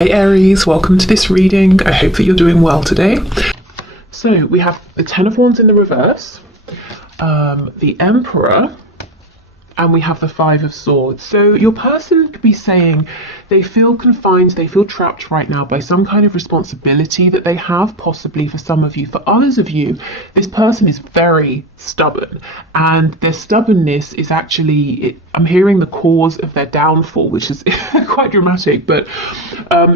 Hey Aries, welcome to this reading. I hope that you're doing well today. So we have the Ten of Wands in the reverse, the Emperor, and we have the Five of Swords. So your person could be saying they feel confined, they feel trapped right now by some kind of responsibility that they have, possibly for some of you. For others of you, this person is very stubborn, and their stubbornness is actually, I'm hearing the cause of their downfall, which is quite dramatic, but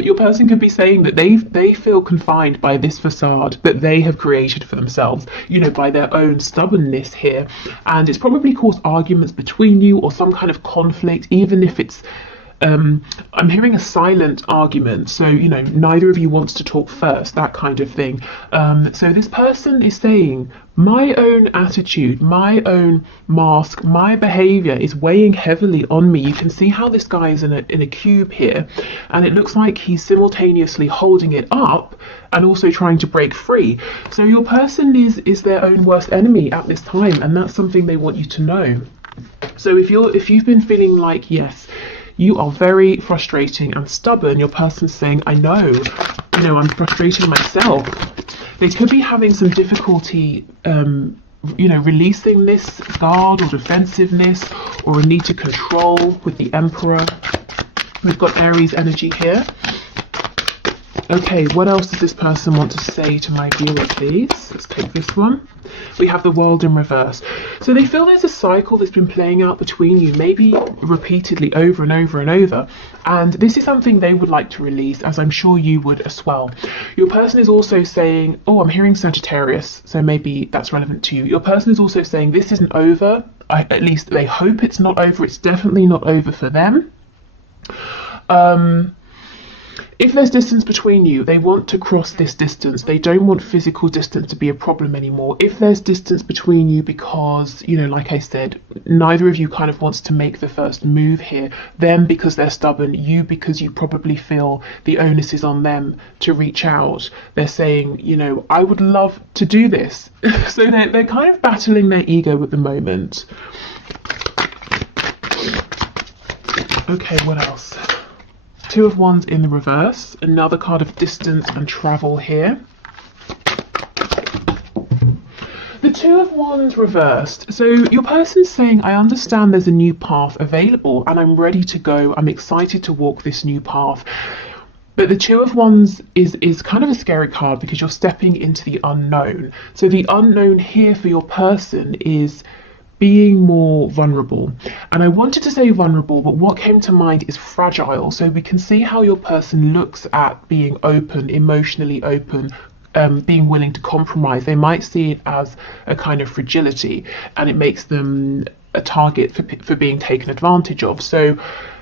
your person could be saying that they feel confined by this facade that they have created for themselves, you know, by their own stubbornness here, and it's probably caused arguments between you or some kind of conflict, even if it's I'm hearing a silent argument, so you know, neither of you wants to talk first, that kind of thing. So this person is saying, my own attitude, my own mask, my behavior is weighing heavily on me. You can see how this guy is in a cube here, and it looks like he's simultaneously holding it up and also trying to break free. So your person is their own worst enemy at this time, and that's something they want you to know. So if you've been feeling like, yes, you are very frustrating and stubborn, your person's saying, I know, you know, I'm frustrating myself. They could be having some difficulty, you know, releasing this guard or defensiveness or a need to control with the Emperor. We've got Aries energy here. Okay, what else does this person want to say to my viewer, please? Let's take this one. We have the World in reverse. So they feel there's a cycle that's been playing out between you, maybe repeatedly over and over and over. And this is something they would like to release, as I'm sure you would as well. Your person is also saying, oh, I'm hearing Sagittarius, so maybe that's relevant to you. Your person is also saying this isn't over. At least they hope it's not over. It's definitely not over for them. If there's distance between you, they want to cross this distance. They don't want physical distance to be a problem anymore. If there's distance between you because, you know, like I said, neither of you kind of wants to make the first move here, them because they're stubborn, you because you probably feel the onus is on them to reach out. They're saying, you know, I would love to do this. So they're kind of battling their ego at the moment. Okay, what else? Two of Wands in the reverse, another card of distance and travel here. The Two of Wands reversed. So your person's saying, I understand there's a new path available and I'm ready to go. I'm excited to walk this new path. But the Two of Wands is kind of a scary card because you're stepping into the unknown. So the unknown here for your person is being more vulnerable. And I wanted to say vulnerable, but what came to mind is fragile. So we can see how your person looks at being open, emotionally open, being willing to compromise. They might see it as a kind of fragility, and it makes them a target for being taken advantage of. So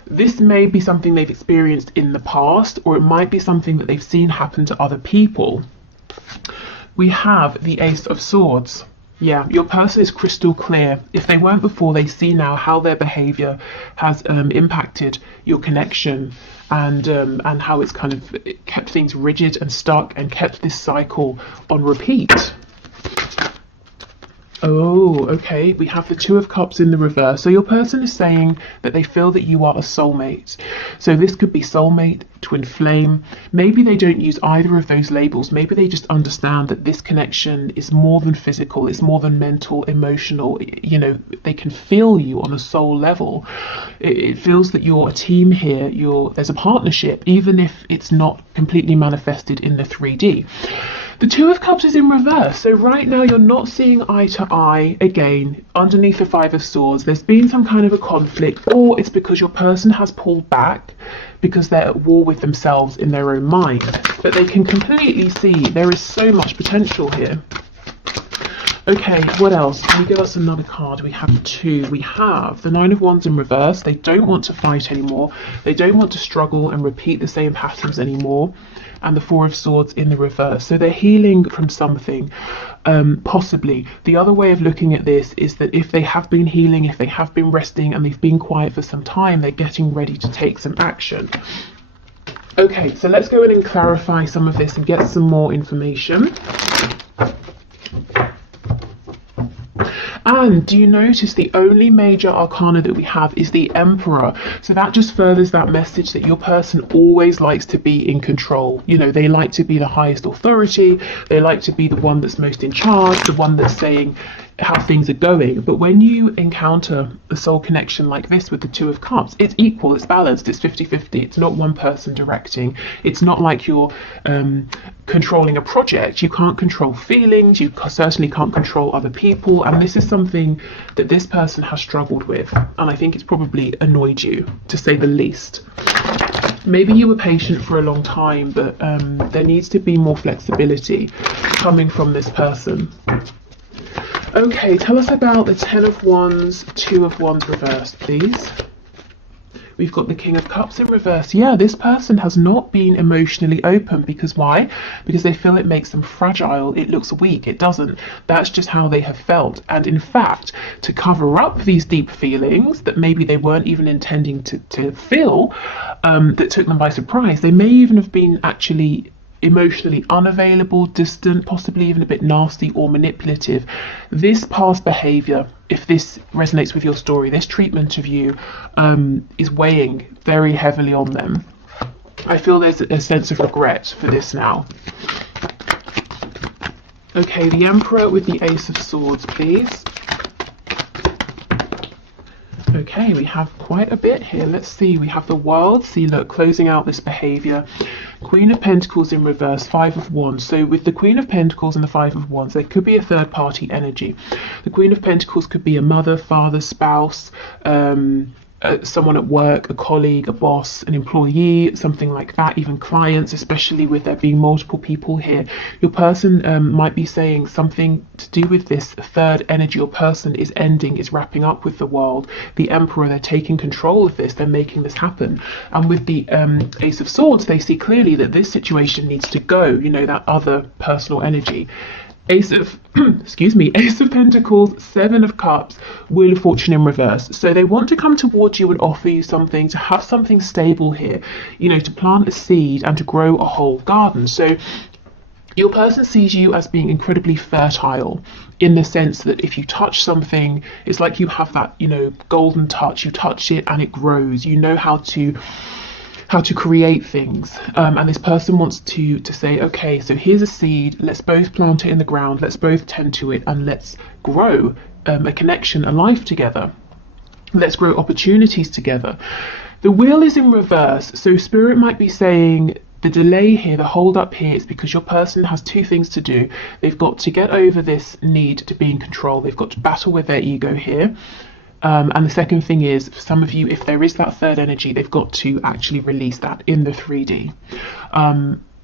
this may be something they've experienced in the past, or it might be something that they've seen happen to other people. We have the Ace of Swords. Yeah, your person is crystal clear. If they weren't before, they see now how their behavior has impacted your connection, and how it's kind of kept things rigid and stuck and kept this cycle on repeat. Oh, okay, we have the Two of Cups in the reverse. So your person is saying that they feel that you are a soulmate. So this could be soulmate, twin flame. Maybe they don't use either of those labels. Maybe they just understand that this connection is more than physical. It's more than mental, emotional. You know, they can feel you on a soul level. It feels that you're a team here. There's a partnership, even if it's not completely manifested in the 3D. The Two of Cups is in reverse, so right now you're not seeing eye to eye again underneath the Five of Swords. There's been some kind of a conflict, or it's because your person has pulled back because they're at war with themselves in their own mind. But they can completely see there is so much potential here. Okay, what else? Can you give us another card? We have two. We have the Nine of Wands in reverse. They don't want to fight anymore. They don't want to struggle and repeat the same patterns anymore. And the Four of Swords in the reverse. So they're healing from something, possibly. The other way of looking at this is that if they have been healing, if they have been resting and they've been quiet for some time, they're getting ready to take some action. Okay, so let's go in and clarify some of this and get some more information. And do you notice the only major arcana that we have is the Emperor? So that just furthers that message that your person always likes to be in control. You know, they like to be the highest authority. They like to be the one that's most in charge, the one that's saying how things are going. But when you encounter a soul connection like this with the Two of Cups, it's equal, it's balanced, it's 50-50. It's not one person directing. It's not like you're controlling a project. You can't control feelings. You certainly can't control other people. And this is something that this person has struggled with. And I think it's probably annoyed you, to say the least. Maybe you were patient for a long time, but there needs to be more flexibility coming from this person. Okay, tell us about the Ten of Wands, Two of Wands reversed, please. We've got the King of Cups in reverse. Yeah, this person has not been emotionally open. Because why? Because they feel it makes them fragile. It looks weak. It doesn't. That's just how they have felt. And in fact, to cover up these deep feelings that maybe they weren't even intending to feel, that took them by surprise, they may even have been actually emotionally unavailable, distant, possibly even a bit nasty or manipulative. This past behavior, if this resonates with your story, this treatment of you is weighing very heavily on them. I feel there's a sense of regret for this now. Okay, the Emperor with the Ace of Swords, please. Okay, we have quite a bit here. Let's see, we have the World. See, look, closing out this behavior. Queen of Pentacles in reverse, Five of Wands. So with the Queen of Pentacles and the Five of Wands, there could be a third party energy. The Queen of Pentacles could be a mother, father, spouse, someone at work, a colleague, a boss, an employee, something like that, even clients, especially with there being multiple people here. Your person might be saying something to do with this third energy or person is ending, is wrapping up with the World. The Emperor, they're taking control of this, they're making this happen. And with the Ace of Swords, they see clearly that this situation needs to go, you know, that other personal energy. Ace of Ace of Pentacles, Seven of Cups, Wheel of Fortune in reverse. So they want to come towards you and offer you something, to have something stable here, you know, to plant a seed and to grow a whole garden. So your person sees you as being incredibly fertile, in the sense that if you touch something, it's like you have that, you know, golden touch. You touch it and it grows. You know how to create things, and this person wants to say, okay, so here's a seed, let's both plant it in the ground, let's both tend to it, and let's grow a connection, a life together. Let's grow opportunities together. The Wheel is in reverse, so Spirit might be saying the delay here, the hold up here, is because your person has two things to do. They've got to get over this need to be in control. They've got to battle with their ego here. And the second thing is, for some of you, if there is that third energy, they've got to actually release that in the 3D.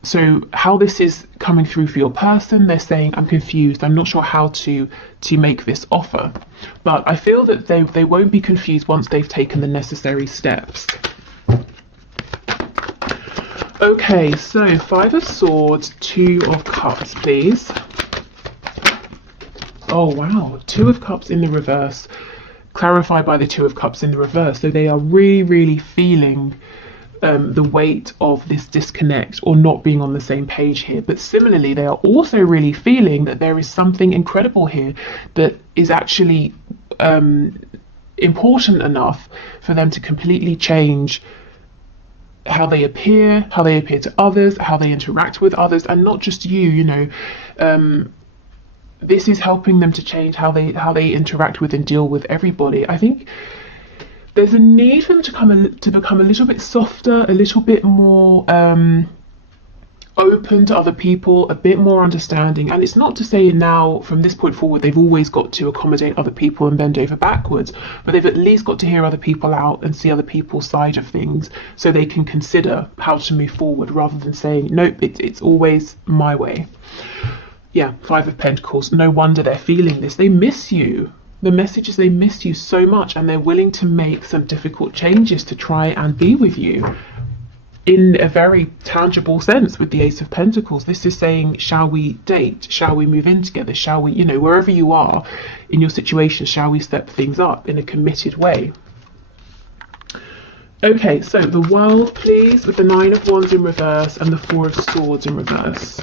So how this is coming through for your person, they're saying, I'm confused, I'm not sure how to make this offer. But I feel that they won't be confused once they've taken the necessary steps. Okay, so Five of Swords, Two of Cups, please. Oh wow, Two of Cups in the reverse, clarified by the Two of Cups in the reverse. So they are really feeling the weight of this disconnect or not being on the same page here. But similarly, they are also really feeling that there is something incredible here that is actually important enough for them to completely change how they appear to others, how they interact with others, and not just you know. This is helping them to change how they interact with and deal with everybody. I think there's a need for them to become a little bit softer, a little bit more open to other people, a bit more understanding. And it's not to say now from this point forward they've always got to accommodate other people and bend over backwards, but they've at least got to hear other people out and see other people's side of things, so they can consider how to move forward rather than saying nope, it's always my way. Yeah, Five of Pentacles. No wonder they're feeling this. They miss you. The message is they miss you so much, and they're willing to make some difficult changes to try and be with you in a very tangible sense. With the Ace of Pentacles, this is saying, shall we date? Shall we move in together? Shall we, you know, wherever you are in your situation, shall we step things up in a committed way? Okay, so the World, please, with the Nine of Wands in reverse and the Four of Swords in reverse.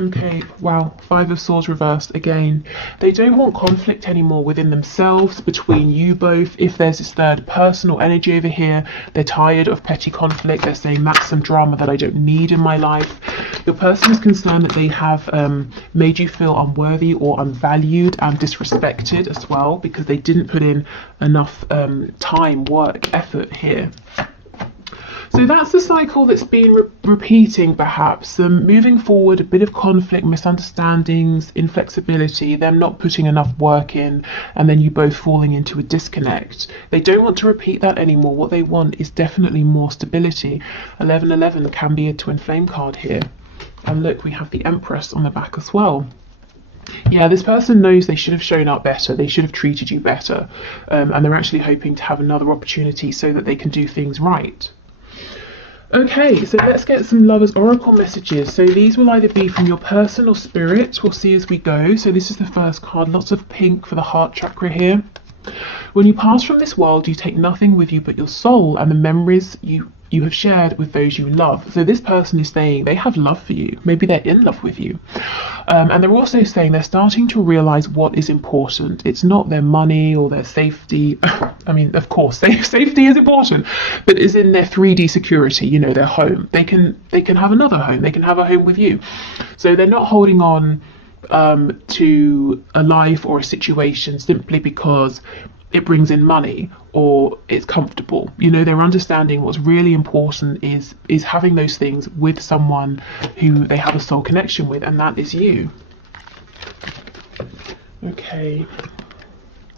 Okay, wow, Five of Swords reversed again. They don't want conflict anymore within themselves, between you both. If there's this third personal energy over here, they're tired of petty conflict. They're saying that's some drama that I don't need in my life. Your person is concerned that they have made you feel unworthy or unvalued and disrespected as well, because they didn't put in enough time, work, effort here. So that's the cycle that's been repeating, perhaps. Moving forward, a bit of conflict, misunderstandings, inflexibility, them not putting enough work in, and then you both falling into a disconnect. They don't want to repeat that anymore. What they want is definitely more stability. 1111 can be a twin flame card here. And look, we have the Empress on the back as well. Yeah, this person knows they should have shown up better. They should have treated you better. And they're actually hoping to have another opportunity so that they can do things right. Okay, so let's get some Lovers Oracle messages. So these will either be from your person or spirit. We'll see as we go. So this is the first card. Lots of pink for the heart chakra here. When you pass from this world, you take nothing with you but your soul and the memories you have shared with those you love. So this person is saying they have love for you. Maybe they're in love with you. And they're also saying they're starting to realize what is important. It's not their money or their safety. I mean, of course, safety is important, but it's in their 3D security, you know, their home. They can have another home. They can have a home with you. So they're not holding on to a life or a situation simply because it brings in money or it's comfortable. You know, they're understanding what's really important is having those things with someone who they have a soul connection with, and that is you. Okay,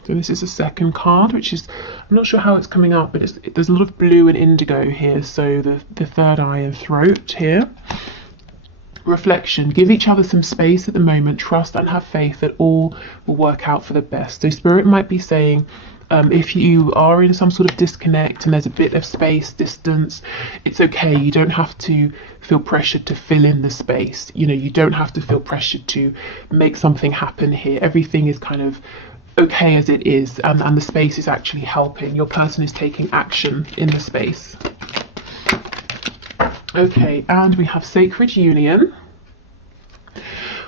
so this is the second card, which is, I'm not sure how it's coming up, but there's a lot of blue and indigo here. So the third eye and throat here. Reflection. Give each other some space at the moment. Trust and have faith that all will work out for the best. So Spirit might be saying, if you are in some sort of disconnect and there's a bit of space, distance, it's okay. You don't have to feel pressured to fill in the space. You know, you don't have to feel pressured to make something happen here. Everything is kind of okay as it is, and the space is actually helping. Your person is taking action in the space. Okay, and we have Sacred Union.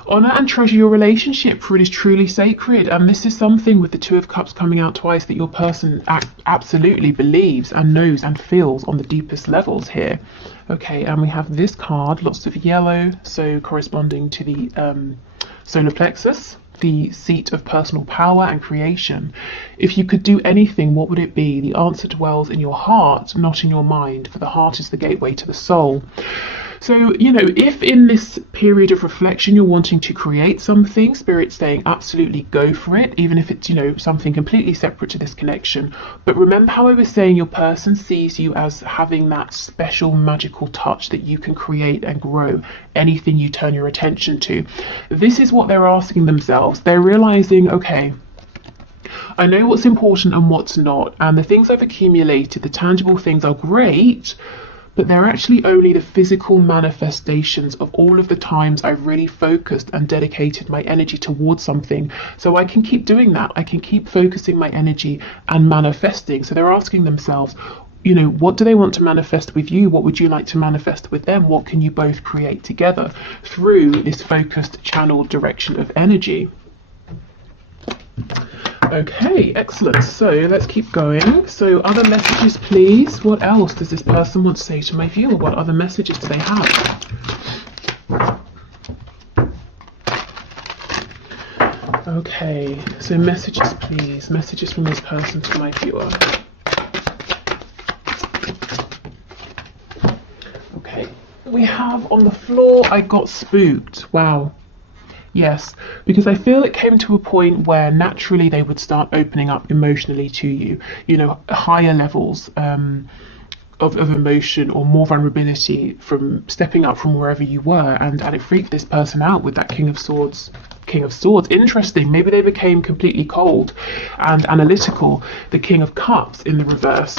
Honor and treasure your relationship, for it is truly sacred. And this is something with the Two of Cups coming out twice that your person absolutely believes and knows and feels on the deepest levels here. Okay, and we have this card, lots of yellow, so corresponding to the solar plexus, the seat of personal power and creation. If you could do anything, what would it be? The answer dwells in your heart, not in your mind, for the heart is the gateway to the soul. So, you know, if in this period of reflection you're wanting to create something, Spirit's saying absolutely go for it, even if it's, you know, something completely separate to this connection. But remember how I was saying your person sees you as having that special magical touch that you can create and grow anything you turn your attention to. This is what they're asking themselves. They're realizing, okay, I know what's important and what's not, and the things I've accumulated, the tangible things are great, but they're actually only the physical manifestations of all of the times I've really focused and dedicated my energy towards something. So I can keep doing that. I can keep focusing my energy and manifesting. So they're asking themselves, you know, what do they want to manifest with you? What would you like to manifest with them? What can you both create together through this focused channeled direction of energy? Okay, excellent. So let's keep going. So other messages, please. What else does this person want to say to my viewer? What other messages do they have? Okay, so messages, please. Messages from this person to my viewer. Okay, we have on the floor, I got spooked. Wow. Yes, because I feel it came to a point where naturally they would start opening up emotionally to you, you know, higher levels of emotion or more vulnerability from stepping up from wherever you were, and it freaked this person out with that King of Swords. Interesting. Maybe they became completely cold and analytical. The King of Cups in the reverse.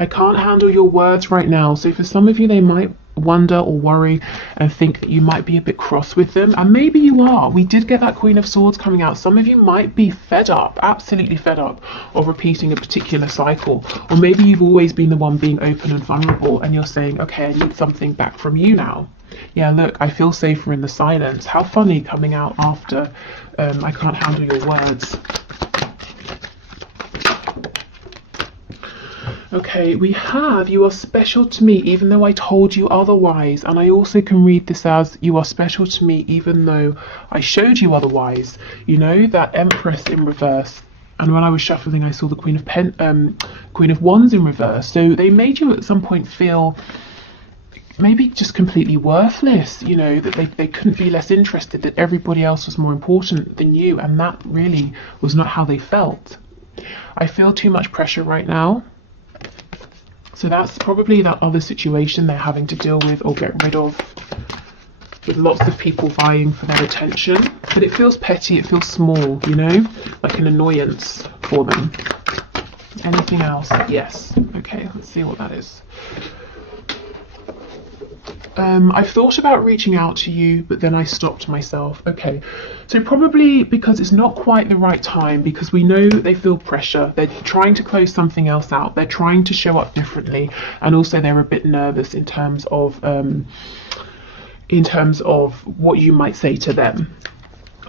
I can't handle your words right now. So for some of you, they might wonder or worry and think that you might be a bit cross with them, and maybe you are. We did get that Queen of Swords coming out. Some of you might be fed up, absolutely fed up of repeating a particular cycle, or maybe you've always been the one being open and vulnerable and you're saying, okay, I need something back from you now. Yeah, look, I feel safer in the silence. How funny coming out after I can't handle your words. Okay, we have you are special to me even though I told you otherwise. And I also can read this as you are special to me even though I showed you otherwise. You know, that Empress in reverse. And when I was shuffling, I saw the Queen of Wands in reverse. So they made you at some point feel maybe just completely worthless, you know, that they couldn't be less interested, that everybody else was more important than you. And that really was not how they felt. I feel too much pressure right now. So that's probably that other situation they're having to deal with or get rid of, with lots of people vying for their attention. But it feels petty, it feels small, you know, like an annoyance for them. Anything else? Yes. Okay, let's see what that is. I've thought about reaching out to you, but then I stopped myself. Okay, so probably because it's not quite the right time, because we know they feel pressure. They're trying to close something else out. They're trying to show up differently, and also they're a bit nervous in terms of what you might say to them.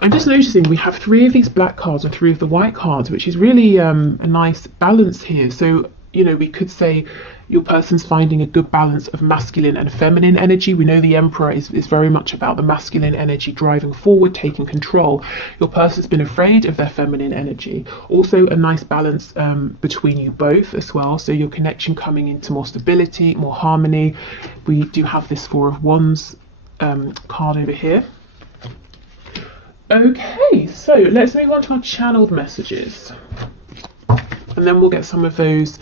I'm just noticing we have 3 of these black cards and 3 of the white cards, which is really a nice balance here. So, you know, we could say your person's finding a good balance of masculine and feminine energy. We know the Emperor is very much about the masculine energy driving forward, taking control. Your person's been afraid of their feminine energy. Also a nice balance between you both as well. So your connection coming into more stability, more harmony. We do have this 4 of Wands card over here. Okay, so let's move on to our channeled messages. And then we'll get some of those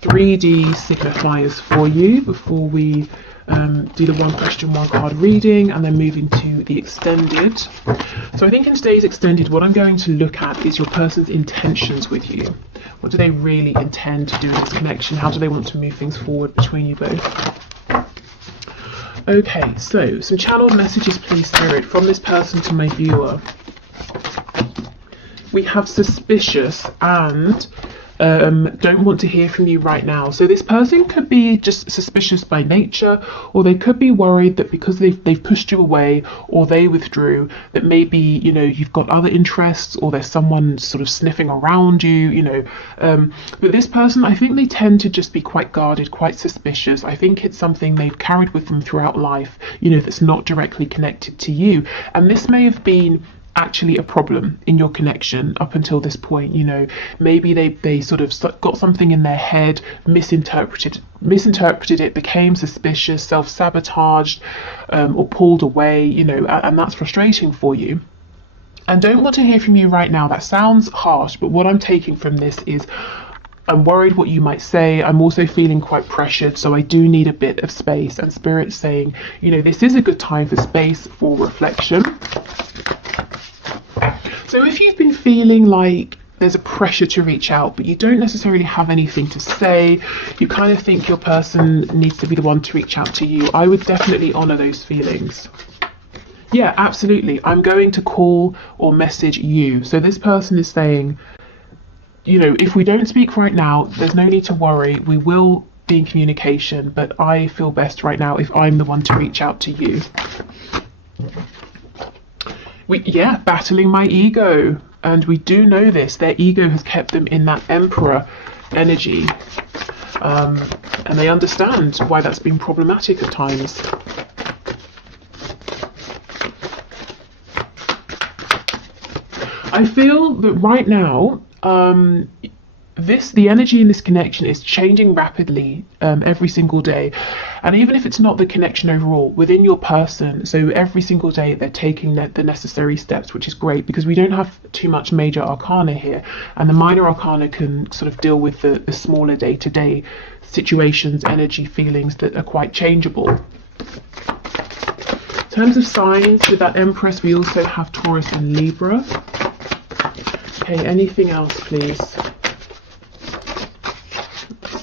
3D signifiers for you before we do the 1 question 1 card reading and then move into the extended. So I think in today's extended, what I'm going to look at is your person's intentions with you. What do they really intend to do in this connection? How do they want to move things forward between you both? Okay, so some channeled messages, please, Spirit, from this person to my viewer. We have suspicious and don't want to hear from you right now. So this person could be just suspicious by nature, or they could be worried that because they've pushed you away or they withdrew, that maybe, you know, you've got other interests or there's someone sort of sniffing around you, you know. But this person, I think they tend to just be quite guarded, quite suspicious. I think it's something they've carried with them throughout life, you know, that's not directly connected to you. And this may have been actually a problem in your connection up until this point. You know, maybe they sort of got something in their head, misinterpreted it, became suspicious, self-sabotaged, or pulled away, you know, and that's frustrating for you. And don't want to hear from you right now. That sounds harsh, but what I'm taking from this is I'm worried what you might say. I'm also feeling quite pressured, so I do need a bit of space. And Spirit's saying, you know, this is a good time for space, for reflection. So if you've been feeling like there's a pressure to reach out, but you don't necessarily have anything to say, you kind of think your person needs to be the one to reach out to you, I would definitely honour those feelings. Yeah, absolutely. I'm going to call or message you. So this person is saying, you know, if we don't speak right now, there's no need to worry. We will be in communication, but I feel best right now if I'm the one to reach out to you. Yeah, battling my ego. And we do know this. Their ego has kept them in that Emperor energy. And they understand why that's been problematic at times. I feel that right now, the energy in this connection is changing rapidly every single day. And even if it's not the connection overall, within your person, so every single day they're taking the necessary steps, which is great because we don't have too much major arcana here. And the minor arcana can sort of deal with the smaller day-to-day situations, energy, feelings that are quite changeable. In terms of signs, with that Empress, we also have Taurus and Libra. Okay, anything else, please?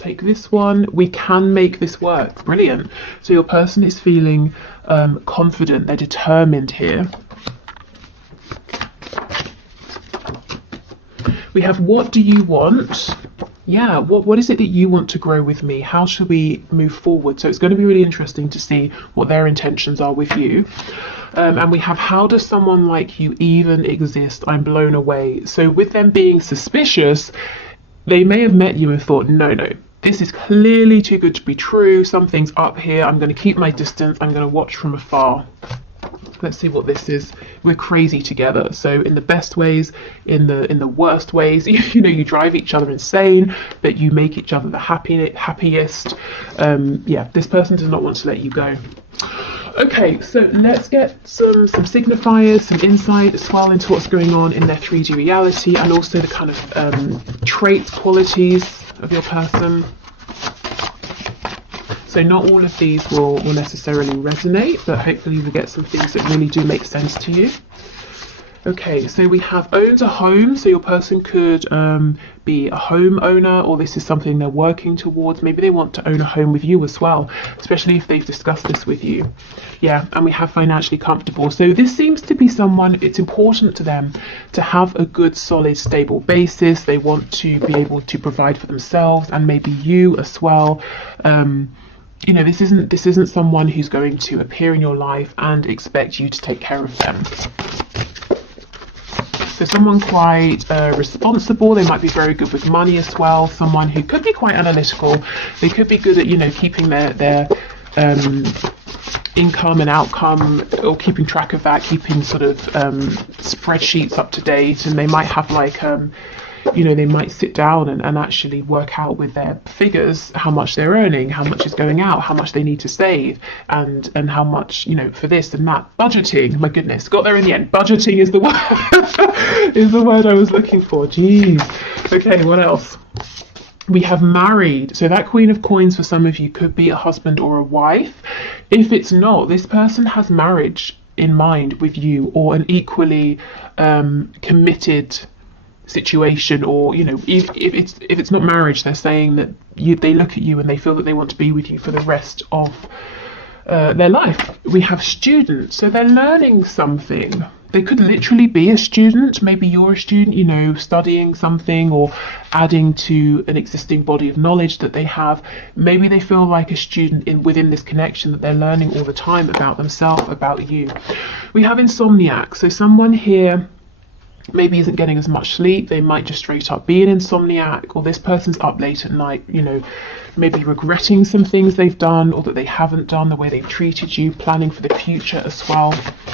take this one. We can make this work. Brilliant. So your person is feeling confident. They're determined here. We have, what do you want? Yeah, what is it that you want to grow with me? How should we move forward? So it's going to be really interesting to see what their intentions are with you. And we have, how does someone like you even exist? I'm blown away. So with them being suspicious, they may have met you and thought, no, this is clearly too good to be true. Something's up here. I'm going to keep my distance. I'm going to watch from afar. Let's see what this is. We're crazy together. So in the best ways, in the worst ways, you know, you drive each other insane, but you make each other the happiest. Yeah, this person does not want to let you go. Okay, so let's get some signifiers, some insight as well into what's going on in their 3D reality, and also the kind of traits, qualities of your person. So not all of these will necessarily resonate, but hopefully we get some things that really do make sense to you. Okay, so we have owns a home. So your person could be a homeowner, or this is something they're working towards. Maybe they want to own a home with you as well, especially if they've discussed this with you. Yeah, and we have financially comfortable. So this seems to be someone, it's important to them to have a good, solid, stable basis. They want to be able to provide for themselves and maybe you as well. You know, this isn't someone who's going to appear in your life and expect you to take care of them. So someone quite responsible. They might be very good with money as well. Someone who could be quite analytical. They could be good at, you know, keeping their income and outcome, or keeping track of that, keeping sort of spreadsheets up to date. And they might have like you know, they might sit down and actually work out with their figures how much they're earning, how much is going out, how much they need to save, and how much, you know, for this and that. Budgeting, my goodness, got there in the end. Budgeting is the word, is the word I was looking for. Jeez. Okay, what else? We have married. So that Queen of Coins for some of you could be a husband or a wife. If it's not, this person has marriage in mind with you, or an equally committed situation, or, you know, if it's not marriage, they're saying that they look at you and they feel that they want to be with you for the rest of their life. We have students, so they're learning something. They could literally be a student. Maybe you're a student, you know, studying something or adding to an existing body of knowledge that they have. Maybe they feel like a student within this connection, that they're learning all the time about themselves, about you. We have insomniac, so someone here maybe isn't getting as much sleep. They might just straight up be an insomniac, or this person's up late at night, you know, maybe regretting some things they've done or that they haven't done, the way they've treated you, planning for the future as well.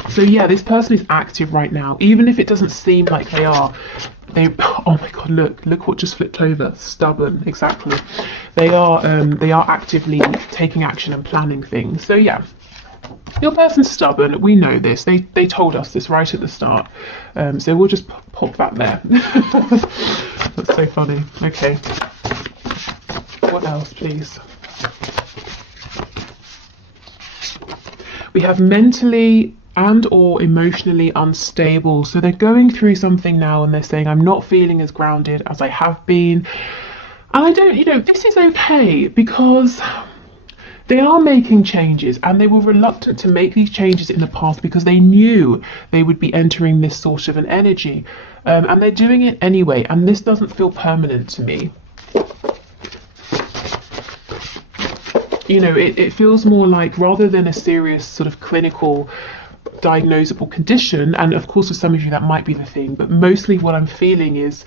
So yeah, this person is active right now, even if it doesn't seem like they are. Oh my god, look what just flipped over. Stubborn, exactly. They are actively taking action and planning things. So yeah, your person's stubborn. We know this. They told us this right at the start. So we'll just pop that there. That's so funny. Okay. What else, please? We have mentally and or emotionally unstable. So they're going through something now and they're saying, I'm not feeling as grounded as I have been. And I don't, you know, this is okay, because they are making changes, and they were reluctant to make these changes in the past because they knew they would be entering this sort of an energy, and they're doing it anyway, and this doesn't feel permanent to me. You know, it feels more like, rather than a serious sort of clinical diagnosable condition, and of course for some of you that might be the thing, but mostly what I'm feeling is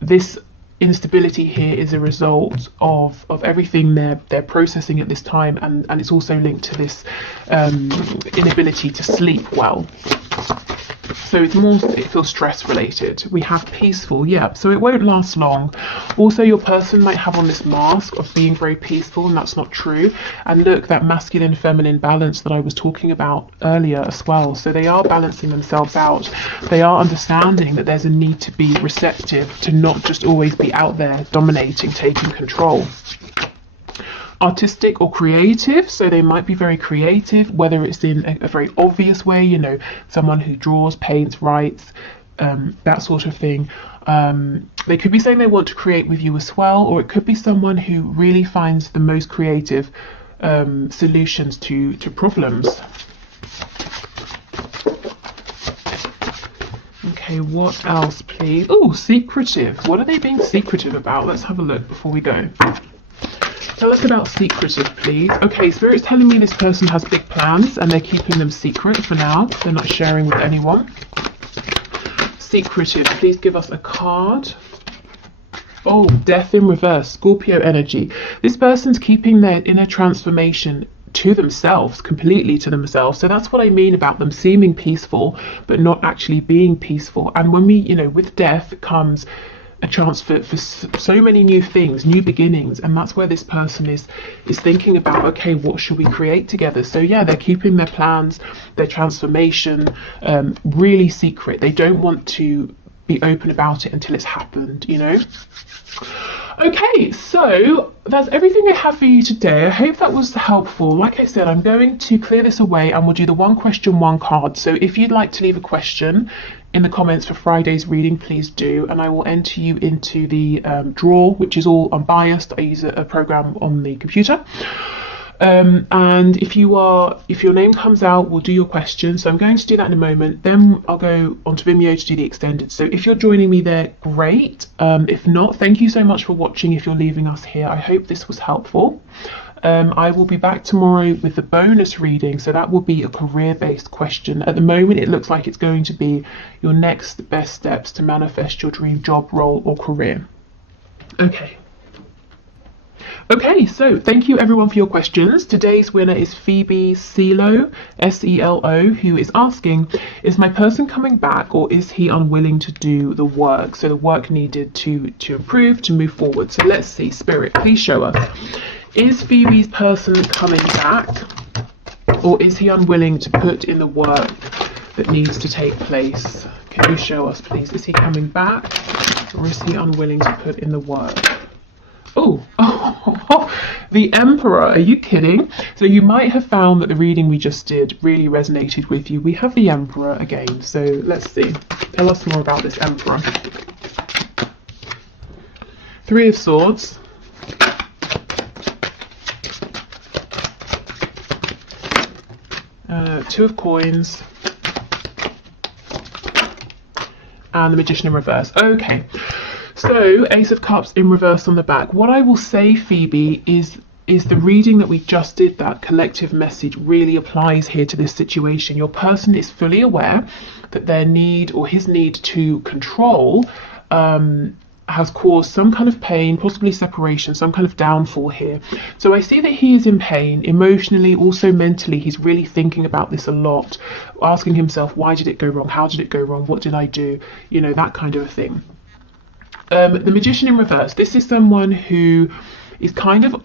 this instability here is a result of everything they're processing at this time, and it's also linked to this inability to sleep well. So it feels stress related. We have peaceful, yeah, so it won't last long. Also, your person might have on this mask of being very peaceful, and that's not true. And look, that masculine feminine balance that I was talking about earlier as well. So they are balancing themselves out. They are understanding that there's a need to be receptive, to not just always be out there dominating, taking control. Artistic or creative, so they might be very creative, whether it's in a very obvious way, you know, someone who draws, paints, writes, that sort of thing. They could be saying they want to create with you as well, or it could be someone who really finds the most creative solutions to problems. Okay, what else, please? Oh, secretive. What are they being secretive about? Let's have a look before we go. Tell us about secretive, please. Okay, Spirit's telling me this person has big plans and they're keeping them secret for now. They're not sharing with anyone. Secretive, please give us a card. Oh, Death in reverse, Scorpio energy. This person's keeping their inner transformation to themselves, completely to themselves. So that's what I mean about them seeming peaceful but not actually being peaceful. And when we, you know, with death comes a chance for so many new things, new beginnings, and that's where this person is thinking about, okay, what should we create together? So yeah, they're keeping their plans, their transformation really secret. They don't want to be open about it until it's happened, you know. Okay, so that's everything I have for you today. I hope that was helpful. Like I said, I'm going to clear this away and we'll do the one question, one card. So if you'd like to leave a question in the comments for Friday's reading, please do, and I will enter you into the draw, which is all unbiased. I use a program on the computer. And if your name comes out, we'll do your question. So I'm going to do that in a moment. Then I'll go onto Vimeo to do the extended. So if you're joining me there, great. If not, thank you so much for watching. If you're leaving us here, I hope this was helpful. I will be back tomorrow with the bonus reading. So that will be a career-based question. At the moment, it looks like it's going to be your next best steps to manifest your dream job, role, or career. Okay, so thank you everyone for your questions. Today's winner is Phoebe Selo, S-E-L-O, who is asking, is my person coming back or is he unwilling to do the work? So the work needed to improve, to move forward. So let's see, Spirit, please show us. Is Phoebe's person coming back or is he unwilling to put in the work that needs to take place? Can you show us, please? Is he coming back or is he unwilling to put in the work? Oh, the Emperor, are you kidding? So you might have found that the reading we just did really resonated with you. We have the Emperor again, so let's see. Tell us more about this Emperor. Three of Swords. Two of Coins. And the Magician in reverse. Okay. So, Ace of Cups in reverse on the back. What I will say, Phoebe, is the reading that we just did, that collective message really applies here to this situation. Your person is fully aware that their need or his need to control has caused some kind of pain, possibly separation, some kind of downfall here. So I see that he is in pain emotionally, also mentally. He's really thinking about this a lot, asking himself, why did it go wrong? How did it go wrong? What did I do? You know, that kind of a thing. The Magician in reverse. This is someone who is kind of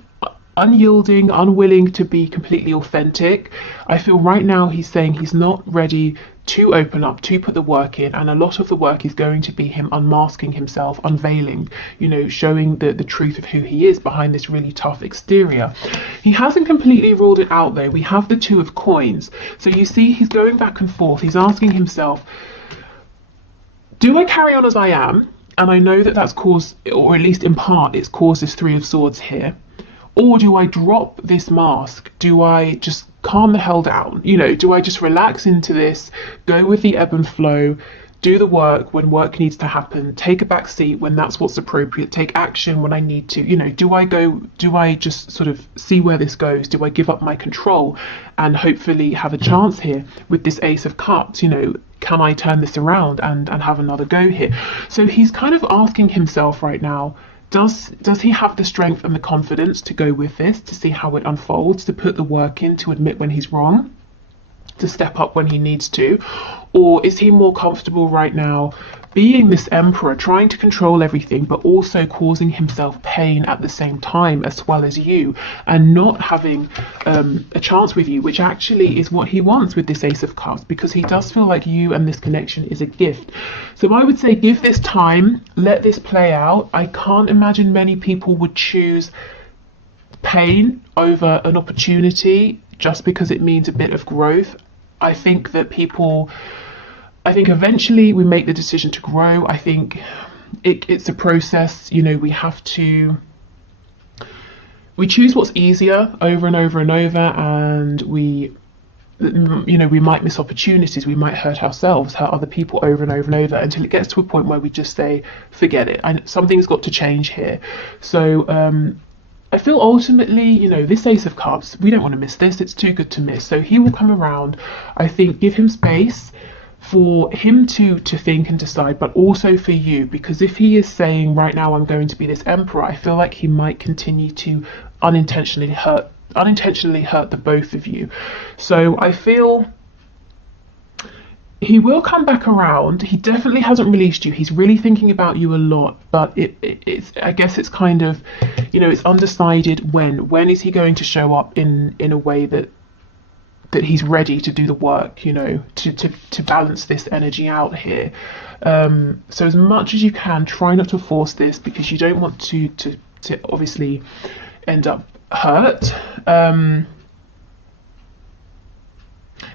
unyielding, unwilling to be completely authentic. I feel right now he's saying he's not ready to open up, to put the work in, and a lot of the work is going to be him unmasking himself, unveiling, you know, showing the truth of who he is behind this really tough exterior. He hasn't completely ruled it out though. We have the Two of Coins. So you see he's going back and forth. He's asking himself, do I carry on as I am? And I know that that's caused, or at least in part, it's caused this Three of Swords here. Or do I drop this mask? Do I just calm the hell down? You know, do I just relax into this, go with the ebb and flow, do the work when work needs to happen, take a back seat when that's what's appropriate, take action when I need to? You know, do I just sort of see where this goes? Do I give up my control and hopefully have a chance here with this Ace of Cups? You know, can I turn this around and have another go here? So he's kind of asking himself right now, does he have the strength and the confidence to go with this, to see how it unfolds, to put the work in, to admit when he's wrong, to step up when he needs to? Or is he more comfortable right now being this Emperor, trying to control everything, but also causing himself pain at the same time, as well as you, and not having a chance with you, which actually is what he wants with this Ace of Cups, because he does feel like you and this connection is a gift. So I would say give this time, let this play out. I can't imagine many people would choose pain over an opportunity just because it means a bit of growth. I think that people I think eventually we make the decision to grow. I think it's a process. You know, we choose what's easier over and over and over, and we might miss opportunities, we might hurt ourselves, hurt other people over and over and over, until it gets to a point where we just say, forget it, and something's got to change here. So I feel ultimately, you know, this Ace of Cups, we don't want to miss this, it's too good to miss. So he will come around. I think give him space for him to think and decide, but also for you, because if he is saying right now I'm going to be this emperor, I feel like he might continue to unintentionally hurt the both of you. So I feel he will come back around. He definitely hasn't released you. He's really thinking about you a lot, but it's I guess it's kind of, you know, it's undecided when is he going to show up in a way that he's ready to do the work, you know, to balance this energy out here. So as much as you can, try not to force this, because you don't want to obviously end up hurt.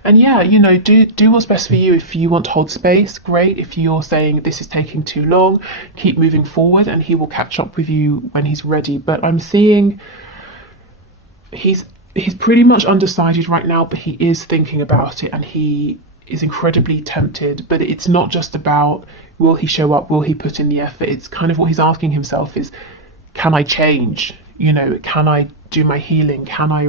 And yeah, you know, do what's best for you. If you want to hold space, great. If you're saying this is taking too long, keep moving forward, and he will catch up with you when he's ready. But I'm seeing he's pretty much undecided right now, but he is thinking about it, and he is incredibly tempted. But it's not just about will he show up, will he put in the effort. It's kind of what he's asking himself is, can I change? You know, can I do my healing? Can I